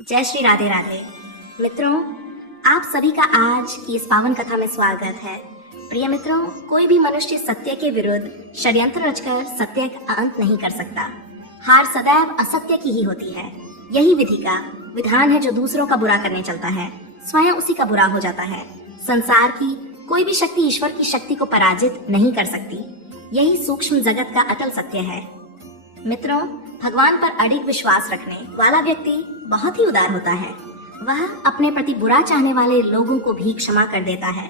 जय श्री राधे राधे। मित्रों, आप सभी का आज की इस पावन कथा में स्वागत है। प्रिय मित्रों, कोई भी मनुष्य सत्य के विरुद्ध षड्यंत्र रचकर सत्य का अंत नहीं कर सकता। हार सदैव असत्य की ही होती है। यही विधि का विधान है जो दूसरों का बुरा करने चलता है, स्वयं उसी का बुरा हो जाता है। संसार की कोई भी शक्ति ईश्वर की शक्ति को पराजित नहीं कर सकती। यही सूक्ष्म जगत का अटल सत्य है। मित्रों, भगवान पर अडिग विश्वास रखने वाला व्यक्ति बहुत ही उदार होता है। वह अपने प्रति बुरा चाहने वाले लोगों को भी क्षमा कर देता है।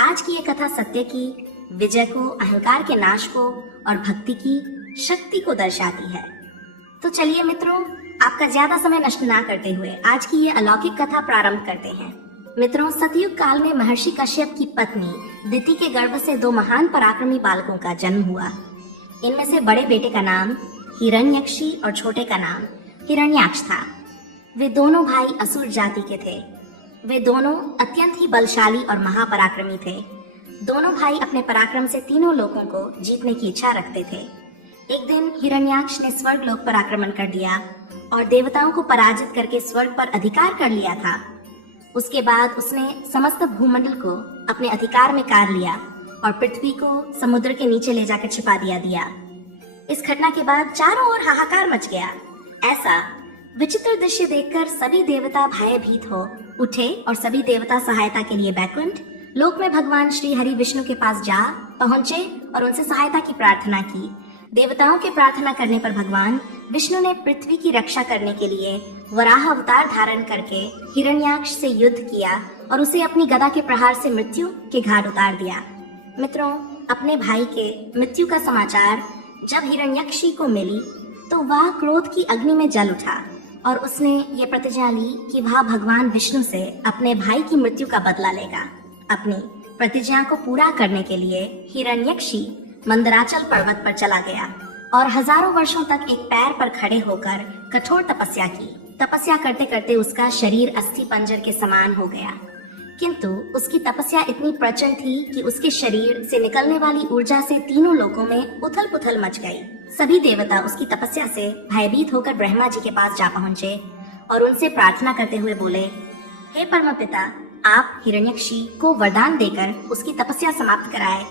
आज की ये कथा सत्य की विजय को, अहंकार के नाश को और भक्ति की शक्ति को दर्शाती है। तो चलिए मित्रों, आपका ज्यादा समय नष्ट ना करते हुए आज की ये अलौकिक कथा प्रारंभ करते हैं। मित्रों, सतयुग काल में महर्षि कश्यप की पत्नी दिति के गर्भ से दो महान पराक्रमी बालकों का जन्म हुआ। इनमें से बड़े बेटे का नाम हिरण्यक्षी और छोटे का नाम हिरण्याक्ष था। वे दोनों भाई असुर जाति के थे। वे दोनों अत्यंत ही बलशाली और महापराक्रमी थे। दोनों भाई अपने पराक्रम से तीनों लोगों को जीतने की इच्छा रखते थे। एक दिन हिरण्याक्ष ने स्वर्ग लोक पर आक्रमण कर दिया और देवताओं को पराजित करके स्वर्ग पर अधिकार कर लिया था। उसके बाद उसने समस्त भूमंडल को अपने अधिकार में कार लिया और पृथ्वी को समुद्र के नीचे ले जाकर छिपा दिया। इस घटना के बाद चारों ओर हाहाकार मच गया। ऐसा विचित्र दृश्य देखकर सभी देवता भयभीत हो उठे और सभी देवता सहायता के लिए बैकुंठ लोक में भगवान श्री हरि विष्णु के पास जा पहुंचे और उनसे सहायता की प्रार्थना की। देवताओं के प्रार्थना करने पर भगवान विष्णु ने पृथ्वी की रक्षा करने के लिए वराह अवतार धारण करके हिरण्याक्ष से युद्ध किया और उसे अपनी गदा के प्रहार से मृत्यु के घाट उतार दिया। मित्रों, अपने भाई के मृत्यु का समाचार जब हिरण्यक्षी को मिली तो वह क्रोध की अग्नि में जल उठा और उसने ये प्रतिज्ञा ली कि वह भगवान विष्णु से अपने भाई की मृत्यु का बदला लेगा। अपनी प्रतिज्ञा को पूरा करने के लिए हिरण्यक्षी मंदराचल पर्वत पर चला गया और हजारों वर्षों तक एक पैर पर खड़े होकर कठोर तपस्या की। तपस्या करते करते उसका शरीर अस्थि पंजर के समान हो गया, किंतु उसकी तपस्या इतनी प्रचंड थी कि उसके शरीर से निकलने वाली ऊर्जा से तीनों लोकों में उथल पुथल मच गई। सभी देवता उसकी तपस्या से भयभीत होकर ब्रह्मा जी के पास जा पहुंचे और उनसे प्रार्थना करते हुए बोले, हे परमपिता, आप हिरण्यक्षी को वरदान देकर उसकी तपस्या समाप्त कराए,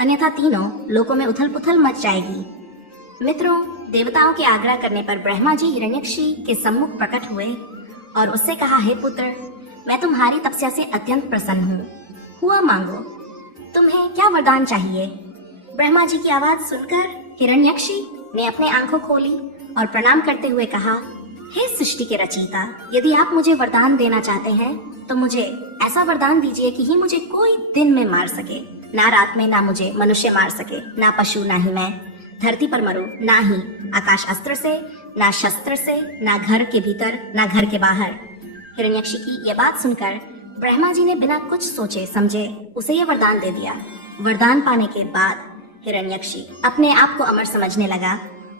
अन्यथा तीनों लोकों में उथल पुथल मच जाएगी। मित्रों, देवताओं के आग्रह करने पर ब्रह्मा जी हिरण्यक्षी के सम्मुख प्रकट हुए और उससे कहा, हे पुत्र, मैं तुम्हारी तपस्या से अत्यंत प्रसन्न हूँ। हुआ मांगो, तुम्हें क्या वरदान चाहिए? ब्रह्मा जी की आवाज सुनकर हिरण्यक्षी ने अपने आंखों खोली और प्रणाम करते हुए कहा, हे सृष्टि के रचयिता, यदि आप मुझे वरदान देना चाहते हैं तो मुझे ऐसा वरदान दीजिए कि ही मुझे कोई दिन में मार सके, ना रात में ना मुझे मनुष्य मार सके, ना पशु ना ही मैं धरती पर मरूं, ना ही आकाश अस्त्र से, ना शस्त्र से, ना घर के भीतर ना घर के बाहर। हिरण्यक्षी की यह बात सुनकर ब्रह्मा जी ने बिना कुछ सोचे समझे उसे यह वरदान दे दिया। वरदान पाने के बाद हिरण्यक्षी अपने आप को अमर समझने लगा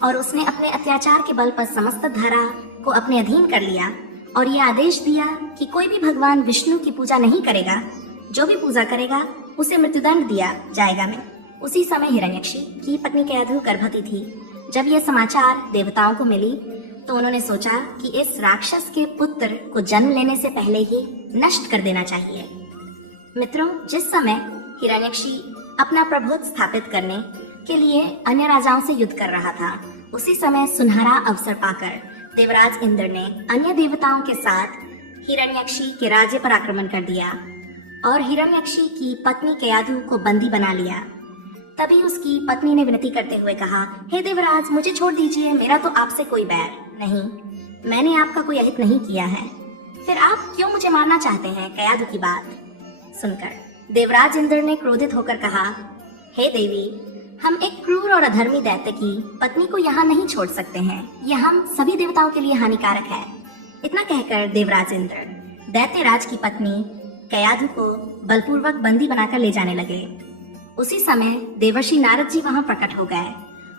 और उसने अपने अत्याचार के बल पर समस्त धरा को अपने अधीन कर लिया और यह आदेश दिया कि कोई भी भगवान विष्णु की पूजा नहीं करेगा। जो भी पूजा करेगा उसे मृत्युदंड दिया जाएगा। में उसी समय हिरण्यक्षी की पत्नी कयाधु गर्भवती थी। जब यह समाचार देवताओं को मिली तो उन्होंने सोचा कि इस राक्षस के पुत्र को जन्म लेने से पहले ही नष्ट कर देना चाहिए। मित्रों, जिस समय हिरण्यक्षी अपना प्रभुत्व स्थापित करने के लिए अन्य राजाओं से युद्ध कर रहा था, उसी समय सुनहरा अवसर पाकर देवराज इंद्र ने अन्य देवताओं के साथ हिरण्यक्षी के राज्य पर आक्रमण कर दिया और हिरण्यक्षी की पत्नी कयाधु को बंदी बना लिया। तभी उसकी पत्नी ने विनती करते हुए कहा, हे देवराज, मुझे छोड़ दीजिए, मेरा तो आपसे कोई बैर नहीं, मैंने आपका कोई अहित नहीं किया है, फिर आप क्यों मुझे मारना चाहते हैं? कयाधु की बात सुनकर देवराज इंद्र ने क्रोधित होकर कहा, हे देवी, हम एक क्रूर और अधर्मी दैत्य की पत्नी को यहाँ नहीं छोड़ सकते हैं, यह हम सभी देवताओं के लिए हानिकारक है। इतना कहकर देवराज इंद्र दैत्यराज की पत्नी कयाधु को बलपूर्वक बंदी बनाकर ले जाने लगे। उसी समय देवर्षि नारद जी वहां प्रकट हो गए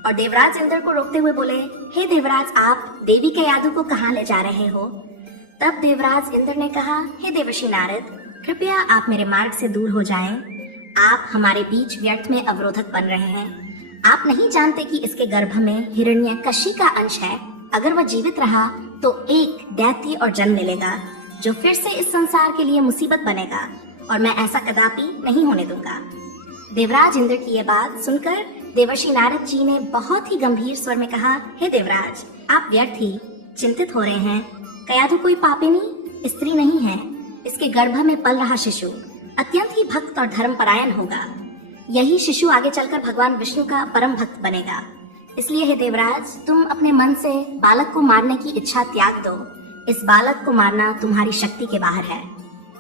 और देवराज इंद्र को रोकते हुए बोले, हे देवराज, आप देवी कयाधु को कहाँ ले जा रहे हो? तब देवराज इंद्र ने कहा, हे देवर्षि नारद, कृपया आप मेरे मार्ग से दूर हो जाएं। आप हमारे बीच व्यर्थ में अवरोधक बन रहे हैं। आप नहीं जानते कि इसके गर्भ में हिरण्यकशी का अंश है। अगर वह जीवित रहा तो एक दैत्य और जन्म मिलेगा जो फिर से इस संसार के लिए मुसीबत बनेगा, और मैं ऐसा कदापि नहीं होने दूंगा। देवराज इंद्र की ये बात सुनकर देवर्षि नारद जी ने बहुत ही गंभीर स्वर में कहा, हे देवराज, आप व्यर्थ ही चिंतित हो रहे हैं। कयाधु कोई पापिनी स्त्री नहीं है। इसके गर्भ में पल रहा शिशु अत्यंत ही भक्त और धर्मपरायण होगा। यही शिशु आगे चलकर भगवान विष्णु का परम भक्त बनेगा। इसलिए हे देवराज, तुम अपने मन से बालक को मारने की इच्छा त्याग दो। इस बालक को मारना तुम्हारी शक्ति के बाहर है।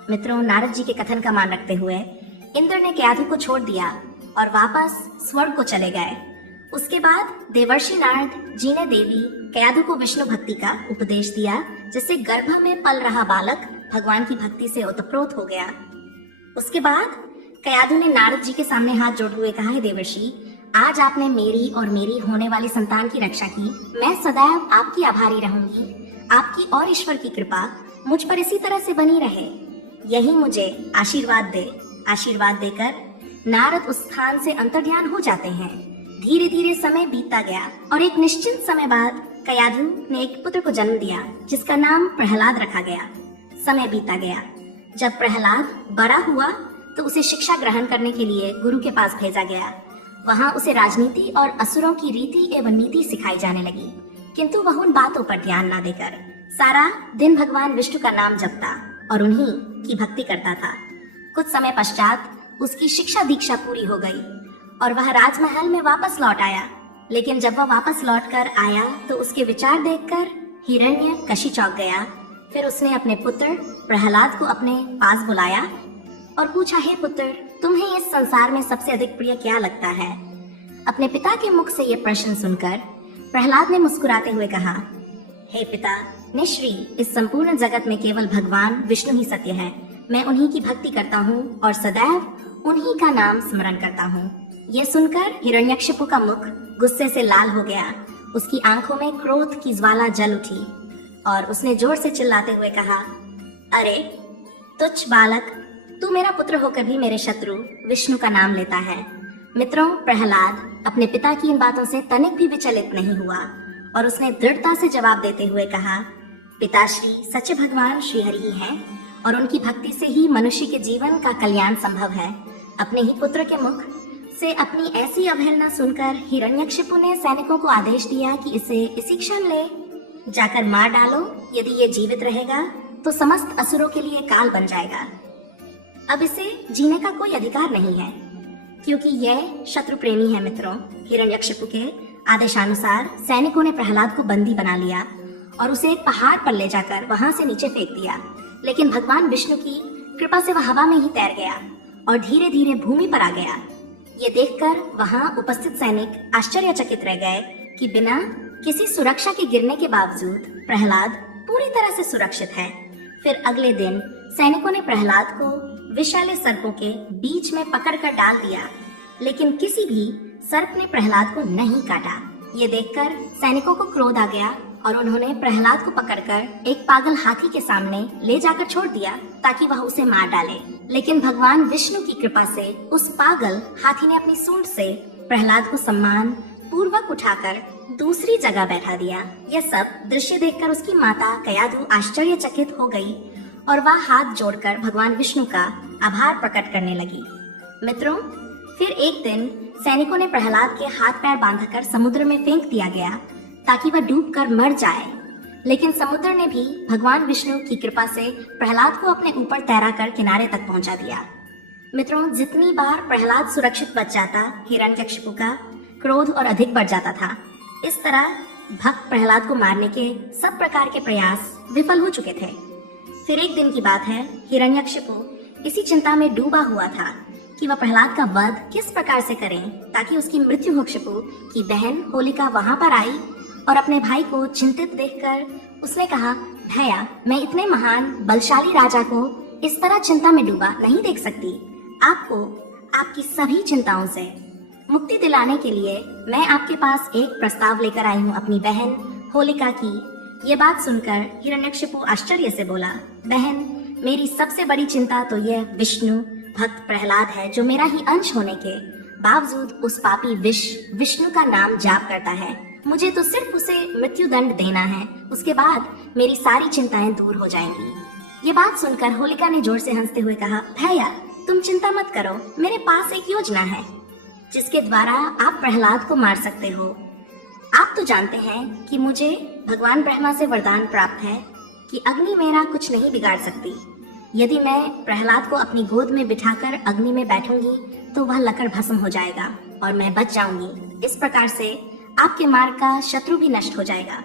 मित्रों, नारद जी के कथन का मान रखते हुए इंद्र ने कयाधु को छोड़ दिया और वापस स्वर्ग को चले गए। उसके बाद देवर्षि नारद जी ने देवी कयाधु को विष्णु भक्ति का उपदेश दिया, जिससे गर्भ में पल रहा बालक भगवान की भक्ति से ओतप्रोत हो गया। उसके बाद कयाधु ने नारद जी के सामने हाथ जोड़े हुए कहा, हे देवर्षि, आज आपने मेरी और मेरी होने वाली संतान की रक्षा की। मैं सदैव आपकी आभारी रहूंगी। आपकी और ईश्वर की कृपा मुझ पर इसी तरह से बनी रहे। यही मुझे आशीर्वाद दे। आशीर्वाद देकर नारद उस स्थान से अंतर्ध्यान हो जाते हैं। धीरे धीरे समय बीतता गया और एक निश्चित समय बाद कयाधु ने एक पुत्र को जन्म दिया, जिसका नाम प्रहलाद रखा गया। समय बीता गया। जब प्रहलाद बड़ा हुआ तो उसे शिक्षा ग्रहण करने के लिए गुरु के पास भेजा गया। वहाँ उसे राजनीति और असुरों की रीति एवं नीति सिखाई जाने लगी, किंतु वह उन बातों पर ध्यान न देकर सारा दिन भगवान विष्णु का नाम जपता और उन्हीं की भक्ति करता था। कुछ समय पश्चात उसकी शिक्षा दीक्षा पूरी हो गई और वह राजमहल में वापस लौट आया। लेकिन जब वह वापस लौटकर आया तो उसके विचार देखकर हिरण्यकशी चौंक गया। फिर उसने अपने पुत्र प्रहलाद को अपने पास बुलाया और पूछा, हे पुत्र, तुम्हें इस संसार में सबसे अधिक प्रिय क्या लगता है? अपने पिता के मुख से यह प्रश्न सुनकर प्रहलाद ने मुस्कुराते हुए कहा, हे पिता, निश्री इस संपूर्ण जगत में केवल भगवान विष्णु ही सत्य है। मैं उन्हीं की भक्ति करता हूँ और सदैव उन्हीं का नाम स्मरण करता हूँ। यह सुनकर हिरण्यकशिपु का मुख गुस्से से लाल हो गया। उसकी आंखों में क्रोध की ज्वाला जल उठी और उसने जोर से चिल्लाते हुए कहा, अरे तुच्छ बालक, तू मेरा पुत्र होकर भी मेरे शत्रु विष्णु का नाम लेता है। मित्रों, प्रहलाद अपने पिता की इन बातों से तनिक भी विचलित नहीं हुआ और उसने दृढ़ता से जवाब देते हुए कहा, पिताश्री सच्चे भगवान श्री हरि ही हैं और उनकी भक्ति से ही मनुष्य के जीवन का कल्याण संभव है। अपने ही पुत्र के मुख से अपनी ऐसी अवहेलना सुनकर हिरण्यकशिपु ने सैनिकों को आदेश दिया कि इसे इसी क्षण ले जाकर मार डालो। यदि ये जीवित रहेगा तो समस्त असुरों के लिए काल बन जाएगा। अब इसे जीने का कोई अधिकार नहीं है, क्योंकि यह शत्रु प्रेमी है। मित्रों, हिरण्यकशिपु के आदेशानुसार सैनिकों ने प्रहलाद को बंदी बना लिया और उसे एक पहाड़ पर ले जाकर वहां से नीचे फेंक दिया। लेकिन भगवान विष्णु की कृपा से वह हवा में ही तैर गया और धीरे धीरे भूमि पर आ गया। ये देखकर वहां उपस्थित सैनिक आश्चर्यचकित रह गए कि बिना किसी सुरक्षा के गिरने के बावजूद प्रहलाद पूरी तरह से सुरक्षित है। फिर अगले दिन सैनिकों ने प्रहलाद को विशाले सर्पों के बीच में पकड़कर डाल दिया, लेकिन किसी भी सर्प ने प्रहलाद को नहीं काटा। ये देखकर सैनिकों को क्रोध आ गया और उन्होंने प्रहलाद को पकड़कर एक पागल हाथी के सामने ले जाकर छोड़ दिया ताकि वह उसे मार डाले। लेकिन भगवान विष्णु की कृपा से उस पागल हाथी ने अपनी सूंड से प्रहलाद को सम्मान पूर्वक उठाकर दूसरी जगह बैठा दिया। यह सब दृश्य देखकर उसकी माता कयाधु आश्चर्यचकित हो गई और वह हाथ जोड़कर भगवान विष्णु का आभार प्रकट करने लगी। मित्रों, फिर एक दिन सैनिकों ने प्रहलाद के हाथ पैर बांधकर समुद्र में फेंक दिया गया ताकि वह डूबकर मर जाए। लेकिन समुद्र ने भी भगवान विष्णु की कृपा से प्रहलाद को अपने ऊपर तैरा कर किनारे तक पहुंचा दिया। मित्रों, जितनी बार प्रहलाद सुरक्षित बच जाता, हिरण्यकशिपु का क्रोध और अधिक बढ़ जाता था। इस तरह भक्त प्रहलाद को मारने के सब प्रकार के प्रयास विफल हो चुके थे। फिर एक दिन की बात है, हिरण्यकशिपु इसी चिंता में डूबा हुआ था कि वह प्रहलाद का वध किस प्रकार से करें ताकि उसकी मृत्यु हो। कशिपु की बहन होलिका वहां पर आई और अपने भाई को चिंतित देखकर उसने कहा, भैया, मैं इतने महान बलशाली राजा को इस तरह चिंता में डूबा नहीं देख सकती। आपको आपकी सभी चिंताओं से मुक्ति दिलाने के लिए मैं आपके पास एक प्रस्ताव लेकर आई हूँ अपनी बहन होलिका की। ये बात सुनकर हिरण्यकशिपु आश्चर्य से बोला, बहन, मेरी सबसे बड़ी चिंता तो यह विष्णु भक्त प्रहलाद है, जो मेरा ही अंश होने के बावजूद उस पापी विष्णु का नाम जाप करता है। मुझे तो सिर्फ उसे मृत्यु दंड देना है, उसके बाद मेरी सारी चिंताएं दूर हो जाएंगी। ये बात सुनकर होलिका ने जोर से हंसते हुए कहा, भैया तुम चिंता मत करो, मेरे पास एक योजना है जिसके द्वारा आप प्रहलाद को मार सकते हो। आप तो जानते हैं कि मुझे भगवान ब्रह्मा से वरदान प्राप्त है कि अग्नि मेरा कुछ नहीं बिगाड़ सकती। यदि मैं प्रहलाद को अपनी गोद में बिठाकर अग्नि में बैठूंगी तो वह लकड़ भस्म हो जाएगा और मैं बच जाऊंगी। इस प्रकार से आपके मार्ग का शत्रु भी नष्ट हो जाएगा।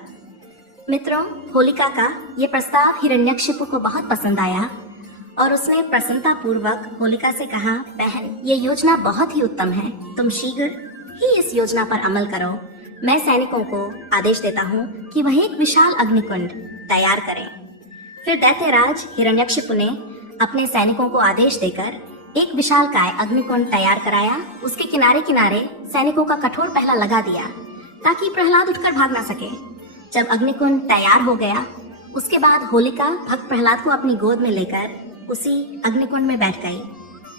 मित्रों, होलिका का ये प्रस्ताव हिरण्यकशिपु को बहुत पसंद आया और उसने प्रसन्नता पूर्वक होलिका से कहा, बहन ये योजना बहुत ही उत्तम है, तुम शीघ्र ही इस योजना पर अमल करो। मैं सैनिकों को आदेश देता हूँ कि वह एक विशाल अग्निकुंड तैयार करें। फिर दैत्यराज हिरण्यकशिपु ने अपने सैनिकों को आदेश देकर एक विशालकाय अग्निकुंड तैयार कराया। उसके किनारे किनारे सैनिकों का कठोर पहरा लगा दिया ताकि प्रहलाद उठकर भाग ना सके। जब अग्निकुंड तैयार हो गया, उसके बाद होलिका भक्त प्रहलाद को अपनी गोद में लेकर उसी अग्निकुंड में बैठ गई।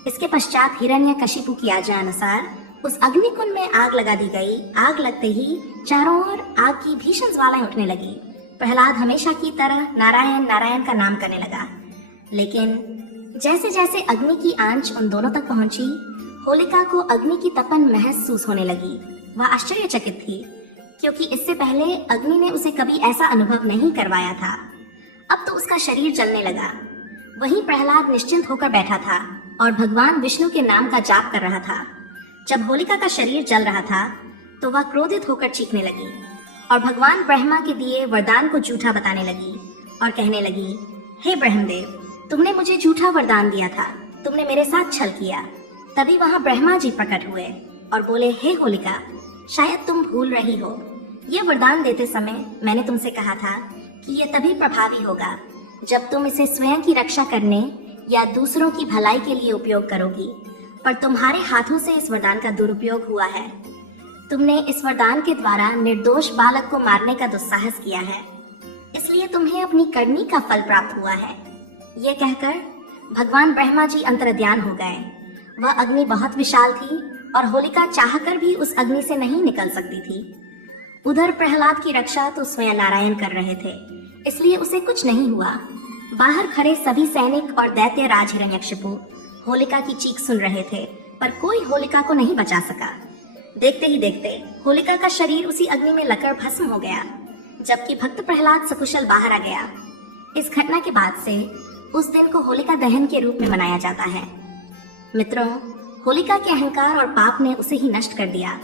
इसके पश्चात हिरण्यकशिपु की आज्ञा अनुसार उस अग्निकुंड में आग लगा दी गई। आग लगते ही चारों ओर आग की भीषण ज्वालाएं उठने लगी। प्रहलाद हमेशा की तरह नारायण नारायण का नाम करने लगा, लेकिन जैसे जैसे अग्नि की आंच उन दोनों तक पहुंची, होलिका को अग्नि की तपन महसूस होने लगी। वह आश्चर्यचकित थी क्योंकि इससे पहले अग्नि ने उसे कभी ऐसा अनुभव नहीं करवाया था। अब तो उसका शरीर जलने लगा। वहीं प्रहलाद निश्चिंत होकर बैठा था और भगवान विष्णु के नाम का जाप कर रहा था। जब होलिका का शरीर जल रहा था तो वह क्रोधित होकर चीखने लगी और भगवान ब्रह्मा के दिए वरदान को झूठा बताने लगी और कहने लगी, हे ब्रह्मदेव, तुमने मुझे झूठा वरदान दिया था, तुमने मेरे साथ छल किया। तभी वहां ब्रह्मा जी प्रकट हुए और बोले, हे होलिका, शायद तुम भूल रही हो, यह वरदान देते समय मैंने तुमसे कहा था कि यह तभी प्रभावी होगा जब तुम इसे स्वयं की रक्षा करने या दूसरों की भलाई के लिए उपयोग करोगी, पर तुम्हारे हाथों से इस वरदान का दुरुपयोग हुआ है। तुमने इस वरदान के द्वारा निर्दोष बालक को मारने का दुस्साहस किया है, इसलिए तुम्हें अपनी करनी का फल प्राप्त हुआ है। ये कहकर भगवान ब्रह्मा जी अंतर्ध्यान हो गए। वह अग्नि बहुत विशाल थी और होलिका चाहकर भी उस अग्नि से नहीं निकल सकती थी। उधर प्रहलाद की रक्षा तो स्वयं नारायण कर रहे थे, इसलिए उसे कुछ नहीं हुआ। बाहर खड़े सभी सैनिक और दैत्य राज हिरण्यकशिपु होलिका की चीख सुन रहे थे, पर कोई होलिका को नहीं बचा सका। देखते ही देखते होलिका का शरीर उसी अग्नि में लकड़ भस्म हो गया, जबकि भक्त प्रहलाद सकुशल बाहर आ गया। इस घटना के बाद से उस दिन को होलिका दहन के रूप में मनाया जाता है। मित्रों, होलिका के अहंकार और पाप ने उसे ही नष्ट कर दिया।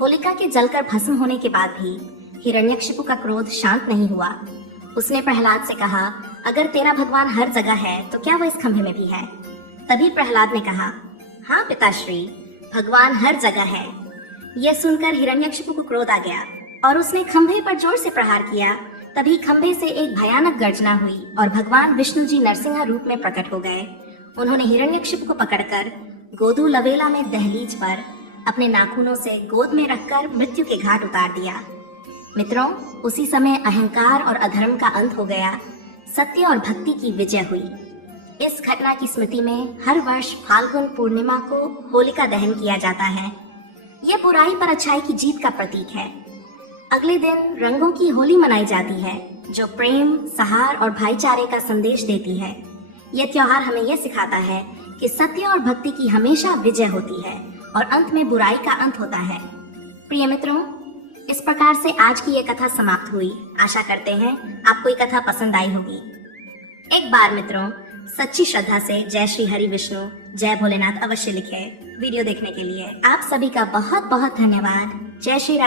होलिका के जलकर भस्म होने के बाद भी हिरण्यकशिपु का क्रोध शांत नहीं हुआ। उसने प्रहलाद से कहा, अगर तेरा भगवान हर जगह है तो क्या वह इस खंभे में भी है? तभी प्रहलाद ने कहा, हाँ पिताश्री, भगवान हर जगह है। यह सुनकर हिरण्यकशिपु को क्रोध आ गया और उसने खंभे पर जोर से प्रहार किया। तभी खंभे से एक भयानक गर्जना हुई और भगवान विष्णु जी नरसिंह रूप में प्रकट हो गए। उन्होंने हिरण्यकशिपु को पकड़कर गोदू लवेला में दहलीज पर अपने नाखूनों से गोद में रखकर मृत्यु के घाट उतार दिया। मित्रों, उसी समय अहंकार और अधर्म का अंत हो गया, सत्य और भक्ति की विजय हुई। इस घटना की स्मृति में हर वर्ष फाल्गुन पूर्णिमा को होलिका दहन किया जाता है। यह बुराई पर अच्छाई की जीत का प्रतीक है। अगले दिन रंगों की होली मनाई जाती है, जो प्रेम, सहार और भाईचारे का संदेश देती है। यह त्योहार हमें यह सिखाता है कि सत्य और भक्ति की हमेशा विजय होती है और अंत में बुराई का अंत होता है। प्रिय मित्रों, इस प्रकार से आज की ये कथा समाप्त हुई। आशा करते हैं आपको ये कथा पसंद आई होगी। एक बार मित्रों, सच्ची श्रद्धा से जय श्री हरि विष्णु, जय भोलेनाथ अवश्य लिखें। वीडियो देखने के लिए आप सभी का बहुत बहुत धन्यवाद। जय श्री राम।